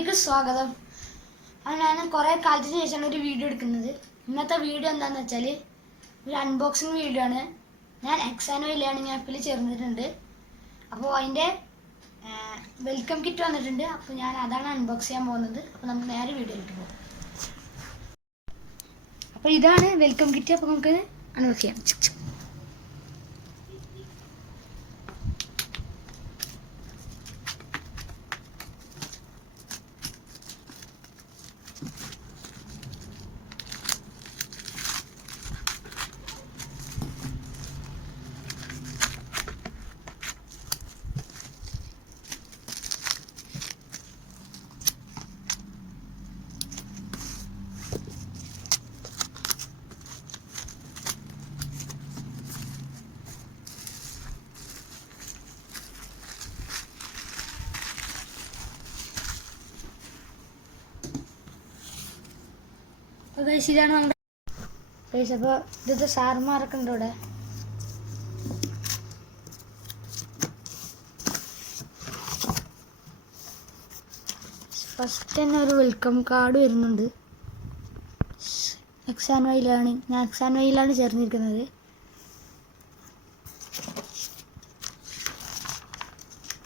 വീഡിയോയിലേക്ക് സ്വാഗതം. ഞാൻ കുറേ കാലത്തിന് ശേഷമാണ് ഒരു വീഡിയോ എടുക്കുന്നത്. ഇന്നത്തെ വീഡിയോ എന്താണെന്ന് വെച്ചാൽ ഒരു അൺബോക്സിങ് വീഡിയോ ആണ്. ഞാൻ എക്സാനോ ലേണിംഗ് ആപ്പിൽ ചേർന്നിട്ടുണ്ട്. അപ്പോൾ അതിൻ്റെ വെൽക്കം കിറ്റ് വന്നിട്ടുണ്ട്. അപ്പോൾ ഞാൻ അതാണ് അൺബോക്സ് ചെയ്യാൻ പോകുന്നത്. അപ്പോൾ നമുക്ക് നേരെ വീഡിയോയിലേക്ക് പോകാം. അപ്പോൾ ഇതാണ് വെൽക്കം കിറ്റ്. അപ്പോൾ നമുക്ക് അൺബോക്സ് ചെയ്യാം. ഇതാണ് നമ്മുടെ അപ്പോൾ ഇതൊക്കെ സാറുമാരൊക്കെ ഉണ്ട് ഇവിടെ. ഫസ്റ്റ് തന്നെ ഒരു വെൽക്കം കാർഡ് വരുന്നുണ്ട്. എക്സാനോയിലാണ് ഞാൻ എക്സാനോയിലാണ് ചേർന്നിരിക്കുന്നത്.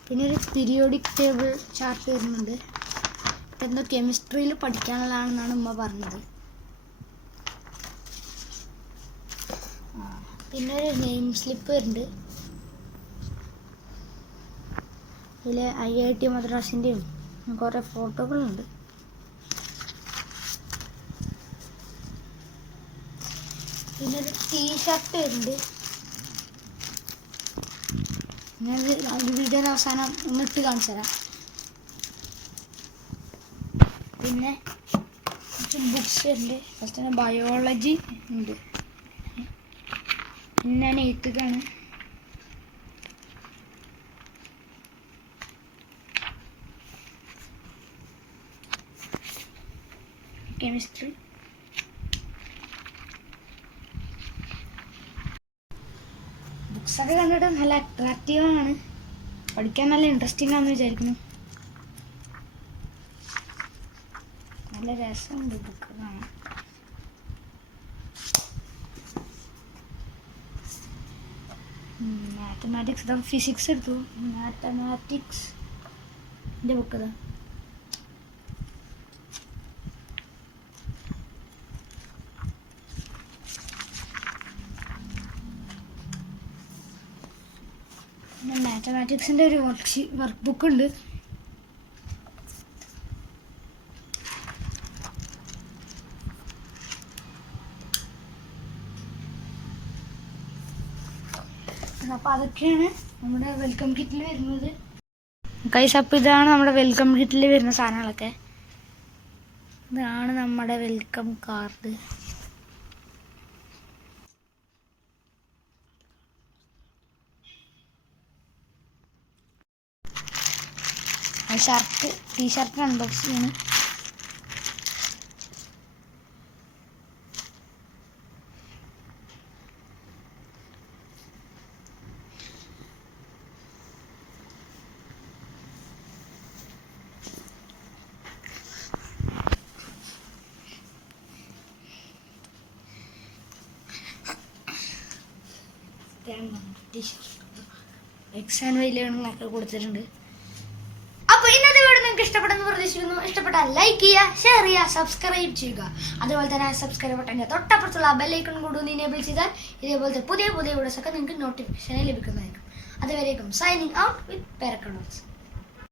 പിന്നെ ഒരു പീരിയോഡിക് ടേബിൾ ചാർട്ട് വരുന്നുണ്ട്. എന്തോ കെമിസ്ട്രിയിൽ പഠിക്കാനുള്ളതാണെന്നാണ് ഉമ്മ പറഞ്ഞത്. പിന്നെ ഒരു നെയിം സ്ലിപ്പ് വരുന്നുണ്ട്. ഇതിൽ IIT മദ്രാസിൻ്റെയും കുറേ ഫോട്ടോകളുണ്ട്. പിന്നെ ഒരു ടീഷർട്ട് വരുന്നുണ്ട്. ഞാൻ വീഡിയോയുടെ അവസാനം ഒന്നിട്ട് കാണിച്ചു തരാം. പിന്നെ ബുക്സ് വരുന്നുണ്ട്. ഫസ്റ്റ് തന്നെ ബയോളജി ഉണ്ട്. പിന്നെ ഞാൻ എഴുത്തുകാണ്. കെമിസ്ട്രി. ബുക്സൊക്കെ കണ്ടിട്ട് നല്ല അട്രാക്റ്റീവാണ്. പഠിക്കാൻ നല്ല ഇൻട്രസ്റ്റിംഗ് ആണെന്ന് വിചാരിക്കുന്നു. നല്ല രസമുണ്ട് ബുക്ക് കാണാൻ. മാത്തമാറ്റിക്സ് ഇതാ, ഫിസിക്സ് എടുത്തു. മാത്തമാറ്റിക്സിൻ്റെ ബുക്ക് ഇതാ. പിന്നെ മാത്തമാറ്റിക്സിൻ്റെ ഒരു വർക്ക് ബുക്ക് ഉണ്ട്. അപ്പോൾ അതൊക്കെയാണ് നമ്മുടെ വെൽക്കം കിറ്റിൽ വരുന്നത്. ഗൈസ്, അപ്പോൾ ഇതാണ് നമ്മുടെ വെൽക്കം കിറ്റിൽ വരുന്ന സാധനങ്ങളൊക്കെ. ഇതാണ് നമ്മുടെ വെൽക്കം കാർഡ്. ടീഷർട്ട് അൺബോക്സ് ചെയ്യണം. എക്സാനോയിലൊക്കെ കൊടുത്തിട്ടുണ്ട്. അപ്പോൾ ഇന്നത്തെ വീഡിയോ നിങ്ങൾക്ക് ഇഷ്ടപ്പെടുന്നു പ്രതീക്ഷിക്കുന്നു. ഇഷ്ടപ്പെട്ടാൽ ലൈക്ക് ചെയ്യുക, ഷെയർ ചെയ്യുക, സബ്സ്ക്രൈബ് ചെയ്യുക. അതുപോലെ തന്നെ സബ്സ്ക്രൈബ് ബട്ടൻ്റെ തൊട്ടപ്പുറത്തുള്ള ബെല്ലൈക്കൺ കൂടി ഒന്ന് ഇനേബിൾ ചെയ്താൽ ഇതേപോലത്തെ പുതിയ വീഡിയോസൊക്കെ നിങ്ങൾക്ക് നോട്ടിഫിക്കേഷൻ ലഭിക്കുന്നതായിരിക്കും. അതുവരേക്കും സൈനിങ് ഔട്ട് വിത്ത് പാരക്കണോസ്.